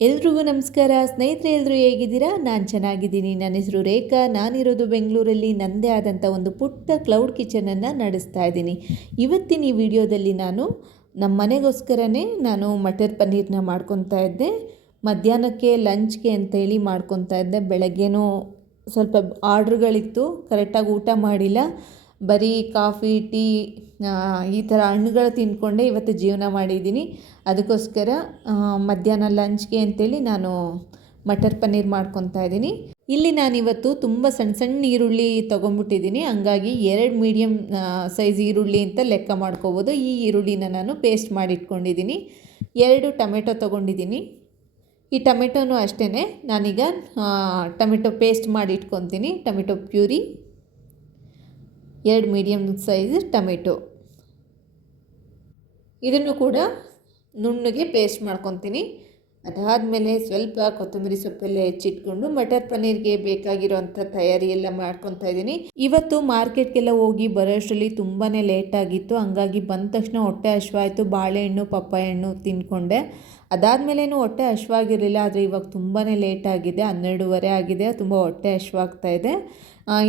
ಎಲ್ರಿಗೂ ನಮಸ್ಕಾರ. ಸ್ನೇಹಿತರೆ ಎಲ್ಲರೂ ಹೇಗಿದ್ದೀರಾ? ನಾನು ಚೆನ್ನಾಗಿದ್ದೀನಿ. ನನ್ನ ಹೆಸರು ರೇಖಾ. ನಾನಿರೋದು ಬೆಂಗಳೂರಲ್ಲಿ. ನನ್ನದೇ ಆದಂಥ ಒಂದು ಪುಟ್ಟ ಕ್ಲೌಡ್ ಕಿಚನನ್ನು ನಡೆಸ್ತಾ ಇದ್ದೀನಿ. ಇವತ್ತಿನ ಈ ವಿಡಿಯೋದಲ್ಲಿ ನಾನು ನಮ್ಮ ಮನೆಗೋಸ್ಕರನೇ ನಾನು ಮಟರ್ ಪನ್ನೀರ್ನ ಮಾಡ್ಕೊತಾ ಇದ್ದೆ. ಮಧ್ಯಾಹ್ನಕ್ಕೆ ಲಂಚ್ಗೆ ಅಂತೇಳಿ ಮಾಡ್ಕೊತಾ ಇದ್ದೆ. ಬೆಳಗ್ಗೆನೂ ಸ್ವಲ್ಪ ಆರ್ಡ್ರ್ಗಳಿತ್ತು. ಕರೆಕ್ಟಾಗಿ ಊಟ ಮಾಡಿಲ್ಲ. ಬರೀ ಕಾಫಿ, ಟೀ ಈ ಥರ ಹಣ್ಣುಗಳು ತಿನ್ಕೊಂಡೆ ಇವತ್ತು ಜೀವನ ಮಾಡಿದ್ದೀನಿ. ಅದಕ್ಕೋಸ್ಕರ ಮಧ್ಯಾಹ್ನ ಲಂಚ್ಗೆ ಅಂತೇಳಿ ನಾನು ಮಟರ್ ಪನ್ನೀರ್ ಮಾಡ್ಕೊತಾ ಇದ್ದೀನಿ. ಇಲ್ಲಿ ನಾನಿವತ್ತು ತುಂಬ ಸಣ್ಣ ಸಣ್ಣ ಈರುಳ್ಳಿ ತೊಗೊಂಬಿಟ್ಟಿದ್ದೀನಿ ಹಂಗಾಗಿ ಎರಡು ಮೀಡಿಯಮ್ ಸೈಜ್ ಈರುಳ್ಳಿ ಅಂತ ಲೆಕ್ಕ ಮಾಡ್ಕೋಬೋದು. ಈ ಈರುಳ್ಳಿನ ನಾನು ಪೇಸ್ಟ್ ಮಾಡಿಟ್ಕೊಂಡಿದ್ದೀನಿ. ಎರಡು ಟೊಮೆಟೊ ತೊಗೊಂಡಿದ್ದೀನಿ. ಈ ಟೊಮೆಟೊನೂ ಅಷ್ಟೇ ನಾನೀಗ ಟೊಮೆಟೊ ಪೇಸ್ಟ್ ಮಾಡಿ ಇಟ್ಕೊತೀನಿ ಟೊಮೆಟೊ ಪ್ಯೂರಿ. ಎರಡು ಮೀಡಿಯಮ್ ಸೈಜ್ ಟೊಮೆಟೊ. ಇದನ್ನು ಕೂಡ ನುಣ್ಣಗೆ ಪೇಸ್ಟ್ ಮಾಡ್ಕೊತೀನಿ. ಅದಾದಮೇಲೆ ಸ್ವಲ್ಪ ಕೊತ್ತಂಬರಿ ಸೊಪ್ಪೆಲ್ಲ ಹೆಚ್ಚಿಟ್ಕೊಂಡು ಮಟರ್ ಪನ್ನೀರ್ಗೆ ಬೇಕಾಗಿರೋಂಥ ತಯಾರಿ ಎಲ್ಲ ಮಾಡ್ಕೊತಾ ಇದ್ದೀನಿ. ಇವತ್ತು ಮಾರ್ಕೆಟ್ಗೆಲ್ಲ ಹೋಗಿ ಬರೋಷ್ಟರಲ್ಲಿ ತುಂಬಾ ಲೇಟ್ ಆಗಿತ್ತು. ಹಂಗಾಗಿ ಬಂದ ತಕ್ಷಣ ಹೊಟ್ಟೆ ಹಶ್ವಾಯಿತು ಬಾಳೆಹಣ್ಣು ಪಪ್ಪಾಯ ಹಣ್ಣು ತಿಂದ್ಕೊಂಡೆ. ಅದಾದಮೇಲೇನು ಹೊಟ್ಟೆ ಹಶ್ವಾಗಿರಲಿಲ್ಲ ಆದರೆ ಇವಾಗ ತುಂಬಾ ಲೇಟ್ ಆಗಿದೆ. ಹನ್ನೆರಡೂವರೆ ಆಗಿದೆ. ತುಂಬ ಹೊಟ್ಟೆ ಹಶ್ವಾಗ್ತಾ ಇದೆ.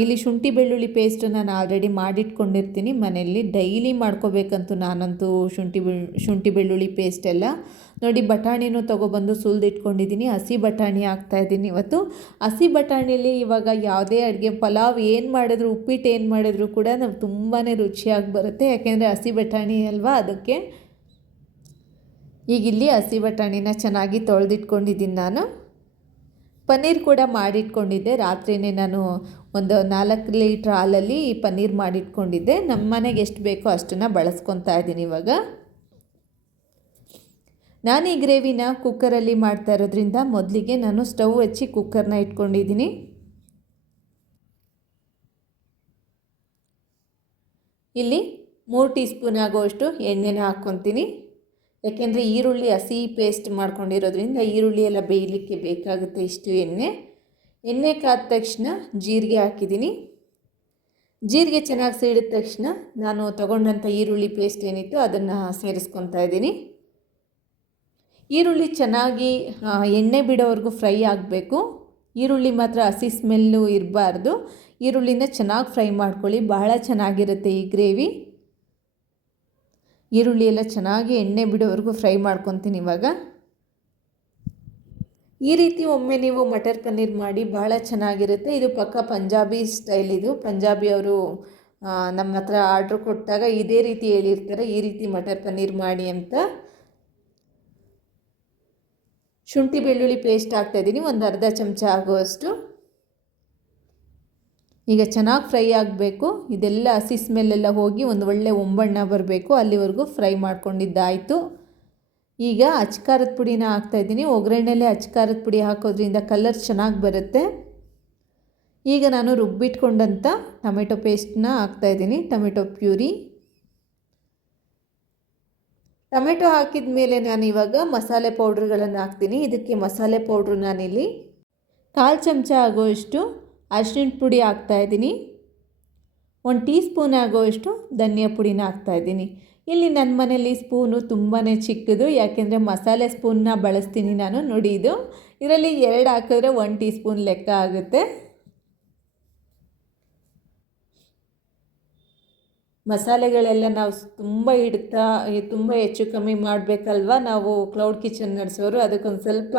ಇಲ್ಲಿ ಶುಂಠಿ ಬೆಳ್ಳುಳ್ಳಿ ಪೇಸ್ಟ್ ನಾನು ಆಲ್ರೆಡಿ ಮಾಡಿಟ್ಕೊಂಡಿರ್ತೀನಿ. ಮನೆಯಲ್ಲಿ ಡೈಲಿ ಮಾಡ್ಕೋಬೇಕಂತೂ ನಾನಂತೂ ಶುಂಠಿ ಬೆಳ್, ಶುಂಠಿ ಬೆಳ್ಳುಳ್ಳಿ ಪೇಸ್ಟ್ ಎಲ್ಲ. ನೋಡಿ, ಬಟಾಣಿನೂ ತೊಗೊಬಂದು ಸುಲಿದಿಟ್ಕೊಂಡಿದ್ದೀನಿ. ಹಸಿ ಬಟಾಣಿ ಹಾಕ್ತಾಯಿದ್ದೀನಿ ಇವತ್ತು. ಹಸಿ ಬಟಾಣಿಲಿ ಇವಾಗ ಯಾವುದೇ ಅಡುಗೆ, ಪಲಾವ್ ಏನು ಮಾಡಿದ್ರು, ಉಪ್ಪಿಟ್ಟು ಏನು ಮಾಡಿದ್ರು ಕೂಡ ನಮ್ಗೆ ತುಂಬಾ ರುಚಿಯಾಗಿ ಬರುತ್ತೆ. ಯಾಕೆಂದರೆ ಹಸಿ ಬಟಾಣಿ ಅಲ್ವಾ ಅದಕ್ಕೆ. ಈಗ ಇಲ್ಲಿ ಹಸಿ ಬಟಾಣಿನ ಚೆನ್ನಾಗಿ ತೊಳೆದಿಟ್ಕೊಂಡಿದ್ದೀನಿ ನಾನು. ಪನ್ನೀರ್ ಕೂಡ ಮಾಡಿಟ್ಕೊಂಡಿದ್ದೆ. ರಾತ್ರಿನೇ ನಾನು ಒಂದು ನಾಲ್ಕು ಲೀಟ್ರ್ ಹಾಲಲ್ಲಿ ಪನ್ನೀರ್ ಮಾಡಿಟ್ಕೊಂಡಿದ್ದೆ. ನಮ್ಮ ಮನೆಗೆ ಎಷ್ಟು ಬೇಕೋ ಅಷ್ಟನ್ನು ಬಳಸ್ಕೊತಾ ಇದ್ದೀನಿ ಇವಾಗ. ನಾನು ಈ ಗ್ರೇವಿನ ಕುಕ್ಕರಲ್ಲಿ ಮಾಡ್ತಾ ಇರೋದ್ರಿಂದ ಮೊದಲಿಗೆ ನಾನು ಸ್ಟವ್ ಹಚ್ಚಿ ಕುಕ್ಕರ್ನ ಇಟ್ಕೊಂಡಿದ್ದೀನಿ. ಇಲ್ಲಿ ಮೂರು ಟೀ ಸ್ಪೂನ್ ಆಗುವಷ್ಟು ಎಣ್ಣೆನ ಹಾಕ್ಕೊತೀನಿ. ಯಾಕೆಂದರೆ ಈರುಳ್ಳಿ ಹಸಿ ಪೇಸ್ಟ್ ಮಾಡ್ಕೊಂಡಿರೋದ್ರಿಂದ ಈರುಳ್ಳಿ ಎಲ್ಲ ಬೇಯಲಿಕ್ಕೆ ಬೇಕಾಗುತ್ತೆ ಇಷ್ಟು ಎಣ್ಣೆ. ಎಣ್ಣೆ ಕಾದ ತಕ್ಷಣ ಜೀರಿಗೆ ಹಾಕಿದ್ದೀನಿ. ಜೀರಿಗೆ ಚೆನ್ನಾಗಿ ಸೀಡಿದ ತಕ್ಷಣ ನಾನು ತಗೊಂಡಂಥ ಈರುಳ್ಳಿ ಪೇಸ್ಟ್ ಏನಿತ್ತು ಅದನ್ನು ಸೇರಿಸ್ಕೊತಾ ಇದ್ದೀನಿ. ಈರುಳ್ಳಿ ಚೆನ್ನಾಗಿ ಎಣ್ಣೆ ಬಿಡೋವರೆಗೂ ಫ್ರೈ ಆಗಬೇಕು. ಈರುಳ್ಳಿ ಮಾತ್ರ ಹಸಿ ಸ್ಮೆಲ್ಲು ಇರಬಾರ್ದು. ಈರುಳ್ಳಿನ ಚೆನ್ನಾಗಿ ಫ್ರೈ ಮಾಡ್ಕೊಳ್ಳಿ, ಬಹಳ ಚೆನ್ನಾಗಿರುತ್ತೆ ಈ ಗ್ರೇವಿ. ಈರುಳ್ಳಿ ಎಲ್ಲ ಚೆನ್ನಾಗಿ ಎಣ್ಣೆ ಬಿಡೋವರೆಗೂ ಫ್ರೈ ಮಾಡ್ಕೊತೀನಿ ಇವಾಗ. ಈ ರೀತಿ ಒಮ್ಮೆ ನೀವು ಮಟರ್ ಪನ್ನೀರ್ ಮಾಡಿ ಬಹಳ ಚೆನ್ನಾಗಿರುತ್ತೆ. ಇದು ಪಕ್ಕ ಪಂಜಾಬಿ ಸ್ಟೈಲ್ ಇದು. ಪಂಜಾಬಿ ಅವರು ನಮ್ಮ ಹತ್ರ ಆರ್ಡ್ರ್ ಕೊಟ್ಟಾಗ ಇದೇ ರೀತಿ ಹೇಳಿರ್ತಾರೆ, ಈ ರೀತಿ ಮಟರ್ ಪನ್ನೀರ್ ಮಾಡಿ ಅಂತ. ಶುಂಠಿ ಬೆಳ್ಳುಳ್ಳಿ ಪೇಸ್ಟ್ ಹಾಕ್ತಾಯಿದ್ದೀನಿ ಒಂದು ಅರ್ಧ ಚಮಚ ಆಗುವಷ್ಟು. ಈಗ ಚೆನ್ನಾಗಿ ಫ್ರೈ ಆಗಬೇಕು. ಇದೆಲ್ಲ ಹಸಿ ಸ್ಮೆಲ್ಲೆಲ್ಲ ಹೋಗಿ ಒಂದು ಒಳ್ಳೆ ಒಂಬಣ್ಣ ಬರಬೇಕು. ಅಲ್ಲಿವರೆಗೂ ಫ್ರೈ ಮಾಡ್ಕೊಂಡಿದ್ದಾಯಿತು. ಈಗ ಅಚ್ಕಾರದ ಪುಡಿನ ಹಾಕ್ತಾಯಿದ್ದೀನಿ ಒಗ್ಗರಣೆಲೆ ಅಚ್ಕಾರದ ಪುಡಿ ಹಾಕೋದ್ರಿಂದ ಕಲರ್ ಚೆನ್ನಾಗಿ ಬರುತ್ತೆ. ಈಗ ನಾನು ರುಬ್ಬಿಟ್ಕೊಂಡಂಥ ಟೊಮೆಟೊ ಪೇಸ್ಟ್ನ ಹಾಕ್ತಾಯಿದ್ದೀನಿ ಟೊಮೆಟೊ ಪ್ಯೂರಿ. ಟೊಮೆಟೊ ಹಾಕಿದ ಮೇಲೆ ನಾನು ಇವಾಗ ಮಸಾಲೆ ಪೌಡ್ರ್ಗಳನ್ನು ಹಾಕ್ತೀನಿ. ಇದಕ್ಕೆ ಮಸಾಲೆ ಪೌಡ್ರು ನಾನಿಲ್ಲಿ ಕಾಲು ಚಮಚ ಆಗೋಷ್ಟು ಅರಿಶಿಣ ಪುಡಿ ಹಾಕ್ತಾಯಿದ್ದೀನಿ ಒಂದು ಟೀ ಸ್ಪೂನ್ ಆಗೋಷ್ಟು ಧನಿಯಾ ಪುಡಿನ ಹಾಕ್ತಾಯಿದ್ದೀನಿ ಇಲ್ಲಿ ನನ್ನ ಮನೇಲಿ ಸ್ಪೂನು ತುಂಬಾ ಚಿಕ್ಕದು, ಯಾಕೆಂದರೆ ಮಸಾಲೆ ಸ್ಪೂನ್ನ ಬಳಸ್ತೀನಿ ನಾನು. ನೋಡಿ ಇದು. ಇದರಲ್ಲಿ ಎರಡು ಹಾಕಿದ್ರೆ ಒನ್ ಟೀ ಸ್ಪೂನ್ ಲೆಕ್ಕ ಆಗುತ್ತೆ. ಮಸಾಲೆಗಳೆಲ್ಲ ನಾವು ತುಂಬ ಇಡ್ತಾ, ತುಂಬ ಹೆಚ್ಚು ಕಮ್ಮಿ ಮಾಡಬೇಕಲ್ವ? ನಾವು ಕ್ಲೌಡ್ ಕಿಚನ್ ನಡೆಸೋರು, ಅದಕ್ಕೊಂದು ಸ್ವಲ್ಪ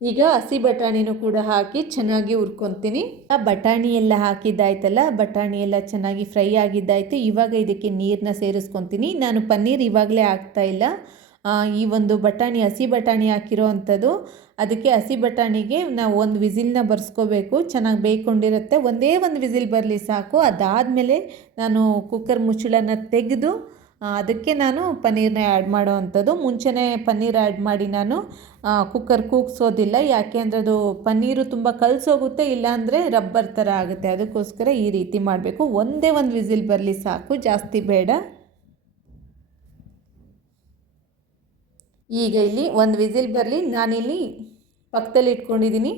ಈಗ ಹಸಿ ಬಟಾಣಿನೂ ಕೂಡ ಹಾಕಿ ಚೆನ್ನಾಗಿ ಹುರ್ಕೊತೀನಿ. ಆ ಬಟಾಣಿ ಎಲ್ಲ ಹಾಕಿದ್ದಾಯ್ತಲ್ಲ, ಬಟಾಣಿ ಎಲ್ಲ ಚೆನ್ನಾಗಿ ಫ್ರೈ ಆಗಿದ್ದಾಯ್ತು. ಇವಾಗ ಇದಕ್ಕೆ ನೀರನ್ನ ಸೇರಿಸ್ಕೊತೀನಿ. ನಾನು ಪನ್ನೀರ್ ಇವಾಗಲೇ ಹಾಕ್ತಾ ಇಲ್ಲ. ಈ ಒಂದು ಬಟಾಣಿ, ಹಸಿ ಬಟಾಣಿ ಹಾಕಿರೋ ಅಂಥದ್ದು, ಅದಕ್ಕೆ ಹಸಿ ಬಟಾಣಿಗೆ ನಾವು ಒಂದು ವಿಸಿಲ್ನ ಬರ್ಸ್ಕೋಬೇಕು. ಚೆನ್ನಾಗಿ ಬೇಯ್ಕೊಂಡಿರುತ್ತೆ. ಒಂದೇ ಒಂದು ವಿಸಿಲ್ ಬರಲಿ ಸಾಕು. ಅದಾದಮೇಲೆ ನಾನು ಕುಕ್ಕರ್ ಮುಚ್ಚಳನ ತೆಗೆದು ಅದಕ್ಕೆ ನಾನು ಪನ್ನೀರ್ನ ಆ್ಯಡ್ ಮಾಡೋ ಅಂಥದ್ದು. ಮುಂಚೆನೇ ಪನ್ನೀರ್ ಆ್ಯಡ್ ಮಾಡಿ ನಾನು ಕುಕ್ಕರ್ ಕೂಗ್ಸೋದಿಲ್ಲ. ಯಾಕೆ ಅಂದರೆ ಅದು ಪನ್ನೀರು ತುಂಬ ಕಲಸೋಗುತ್ತೆ, ಇಲ್ಲಾಂದರೆ ರಬ್ಬರ್ ಥರ ಆಗುತ್ತೆ. ಅದಕ್ಕೋಸ್ಕರ ಈ ರೀತಿ ಮಾಡಬೇಕು. ಒಂದೇ ಒಂದು ವಿಸಿಲ್ ಬರಲಿ ಸಾಕು, ಜಾಸ್ತಿ ಬೇಡ. ಈಗ ಇಲ್ಲಿ ಒಂದು ವಿಸಿಲ್ ಬರಲಿ, ನಾನಿಲ್ಲಿ ಪಕ್ಕದಲ್ಲಿ ಇಟ್ಕೊಂಡಿದ್ದೀನಿ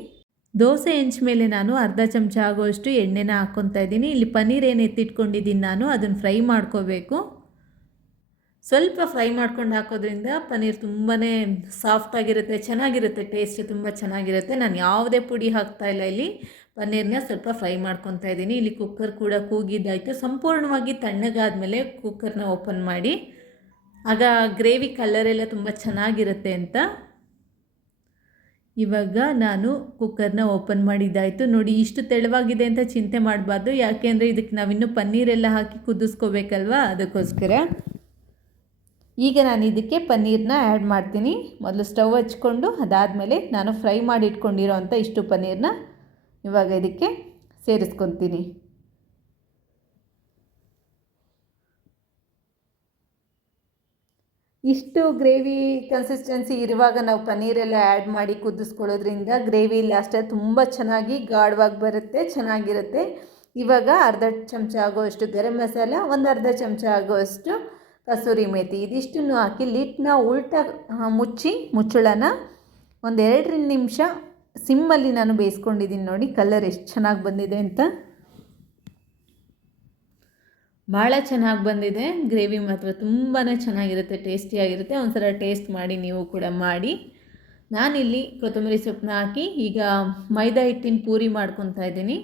ದೋಸೆ ಹೆಂಚ ಮೇಲೆ ನಾನು ಅರ್ಧ ಚಮಚ ಆಗೋಷ್ಟು ಎಣ್ಣೆನ ಹಾಕ್ಕೊತಾ ಇದ್ದೀನಿ. ಇಲ್ಲಿ ಪನ್ನೀರ್ ಏನು ಎತ್ತಿಟ್ಕೊಂಡಿದ್ದೀನಿ ನಾನು, ಅದನ್ನು ಫ್ರೈ ಮಾಡ್ಕೋಬೇಕು. ಸ್ವಲ್ಪ ಫ್ರೈ ಮಾಡ್ಕೊಂಡು ಹಾಕೋದ್ರಿಂದ ಪನ್ನೀರ್ ತುಂಬಾ ಸಾಫ್ಟಾಗಿರುತ್ತೆ ಚೆನ್ನಾಗಿರುತ್ತೆ ಟೇಸ್ಟ್ ತುಂಬ ಚೆನ್ನಾಗಿರುತ್ತೆ. ನಾನು ಯಾವುದೇ ಪುಡಿ ಹಾಕ್ತಾ ಇಲ್ಲ ಇಲ್ಲಿ. ಪನ್ನೀರ್ನ ಸ್ವಲ್ಪ ಫ್ರೈ ಮಾಡ್ಕೊತಾ ಇದ್ದೀನಿ. ಇಲ್ಲಿ ಕುಕ್ಕರ್ ಕೂಡ ಕೂಗಿದ್ದಾಯಿತು. ಸಂಪೂರ್ಣವಾಗಿ ತಣ್ಣಗಾದ್ಮೇಲೆ ಕುಕ್ಕರ್ನ ಓಪನ್ ಮಾಡಿ. ಆಗ ಗ್ರೇವಿ ಕಲರೆಲ್ಲ ತುಂಬ ಚೆನ್ನಾಗಿರುತ್ತೆ ಅಂತ. ಇವಾಗ ನಾನು ಕುಕ್ಕರ್ನ ಓಪನ್ ಮಾಡಿದ್ದಾಯಿತು. ನೋಡಿ, ಇಷ್ಟು ತೆಳುವಾಗಿದೆ ಅಂತ ಚಿಂತೆ ಮಾಡಬಾರ್ದು. ಯಾಕೆಂದರೆ ಇದಕ್ಕೆ ನಾವಿನ್ನೂ ಪನ್ನೀರೆಲ್ಲ ಹಾಕಿ ಕುದಿಸ್ಕೋಬೇಕಲ್ವಾ? ಅದಕ್ಕೋಸ್ಕರ. ಈಗ ನಾನು ಇದಕ್ಕೆ ಪನ್ನೀರನ್ನ ಆ್ಯಡ್ ಮಾಡ್ತೀನಿ. ಮೊದಲು ಸ್ಟವ್ ಹಚ್ಕೊಂಡು, ಅದಾದಮೇಲೆ ನಾನು ಫ್ರೈ ಮಾಡಿ ಇಟ್ಕೊಂಡಿರೋ ಅಂಥ ಇಷ್ಟು ಪನ್ನೀರನ್ನ ಇವಾಗ ಇದಕ್ಕೆ ಸೇರಿಸ್ಕೊತೀನಿ. ಇಷ್ಟು ಗ್ರೇವಿ ಕನ್ಸಿಸ್ಟೆನ್ಸಿ ಇರುವಾಗ ನಾವು ಪನ್ನೀರೆಲ್ಲ ಆ್ಯಡ್ ಮಾಡಿ ಕುದಿಸ್ಕೊಳ್ಳೋದ್ರಿಂದ ಗ್ರೇವಿ ಲಾಸ್ಟಲ್ಲಿ ತುಂಬ ಚೆನ್ನಾಗಿ ಗಾಢವಾಗಿ ಬರುತ್ತೆ, ಚೆನ್ನಾಗಿರುತ್ತೆ. ಇವಾಗ ಅರ್ಧ ಚಮಚ ಆಗೋಷ್ಟು ಗರಂ ಮಸಾಲ, ಒಂದು ಅರ್ಧ ಚಮಚ ಆಗೋಷ್ಟು ಕಸೂರಿ ಮೇಥಿ ಇದಿಷ್ಟನ್ನು ಹಾಕಿ ಲಿಟ್ನ ಉಲ್ಟ ಮುಚ್ಚಿ, ಮುಚ್ಚಳನ ಒಂದು ಎರಡು ನಿಮಿಷ ಸಿಮ್ಮಲ್ಲಿ ನಾನು ಬೇಯಿಸ್ಕೊಂಡಿದ್ದೀನಿ ನೋಡಿ, ಕಲರ್ ಎಷ್ಟು ಚೆನ್ನಾಗಿ ಬಂದಿದೆ ಅಂತ. ಭಾಳ ಚೆನ್ನಾಗಿ ಬಂದಿದೆ. ಗ್ರೇವಿ ಮಾತ್ರ ತುಂಬಾ ಚೆನ್ನಾಗಿರುತ್ತೆ, ಟೇಸ್ಟಿಯಾಗಿರುತ್ತೆ. ಒಂದ್ಸಲ ಟೇಸ್ಟ್ ಮಾಡಿ ನೀವು ಕೂಡ ಮಾಡಿ. ನಾನಿಲ್ಲಿ ಕೊತ್ತಂಬರಿ ಸೊಪ್ಪನ್ನ ಹಾಕಿ ಈಗ ಮೈದಾ ಹಿಟ್ಟಿನ ಪೂರಿ ಮಾಡ್ಕೊತಾ ಇದ್ದೀನಿ.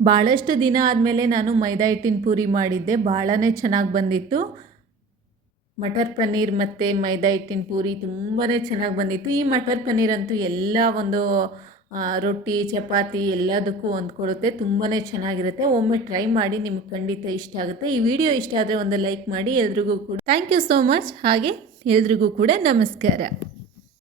ಭಾಳಷ್ಟು ದಿನ ಆದಮೇಲೆ ನಾನು ಮೈದಾ ಹಿಟ್ಟಿನ ಪೂರಿ ಮಾಡಿದ್ದೆ. ಭಾಳನೇ ಚೆನ್ನಾಗಿ ಬಂದಿತ್ತು. ಮಟರ್ ಪನ್ನೀರ್ ಮತ್ತು ಮೈದಾ ಹಿಟ್ಟಿನ ಪೂರಿ ತುಂಬಾ ಚೆನ್ನಾಗಿ ಬಂದಿತ್ತು. ಈ ಮಟರ್ ಪನ್ನೀರ್ ಅಂತೂ ಎಲ್ಲ ಒಂದು ರೊಟ್ಟಿ, ಚಪಾತಿ ಎಲ್ಲದಕ್ಕೂ ಹೊಂದ್ಕೊಳ್ಳುತ್ತೆ. ತುಂಬಾ ಚೆನ್ನಾಗಿರುತ್ತೆ. ಒಮ್ಮೆ ಟ್ರೈ ಮಾಡಿ ನಿಮ್ಗೆ ಖಂಡಿತ ಇಷ್ಟ ಆಗುತ್ತೆ. ಈ ವಿಡಿಯೋ ಇಷ್ಟ ಆದರೆ ಒಂದು ಲೈಕ್ ಮಾಡಿ. ಎಲ್ರಿಗೂ ಕೂಡ ಥ್ಯಾಂಕ್ ಯು ಸೋ ಮಚ್. ಹಾಗೆ ಎಲ್ರಿಗೂ ಕೂಡ ನಮಸ್ಕಾರ.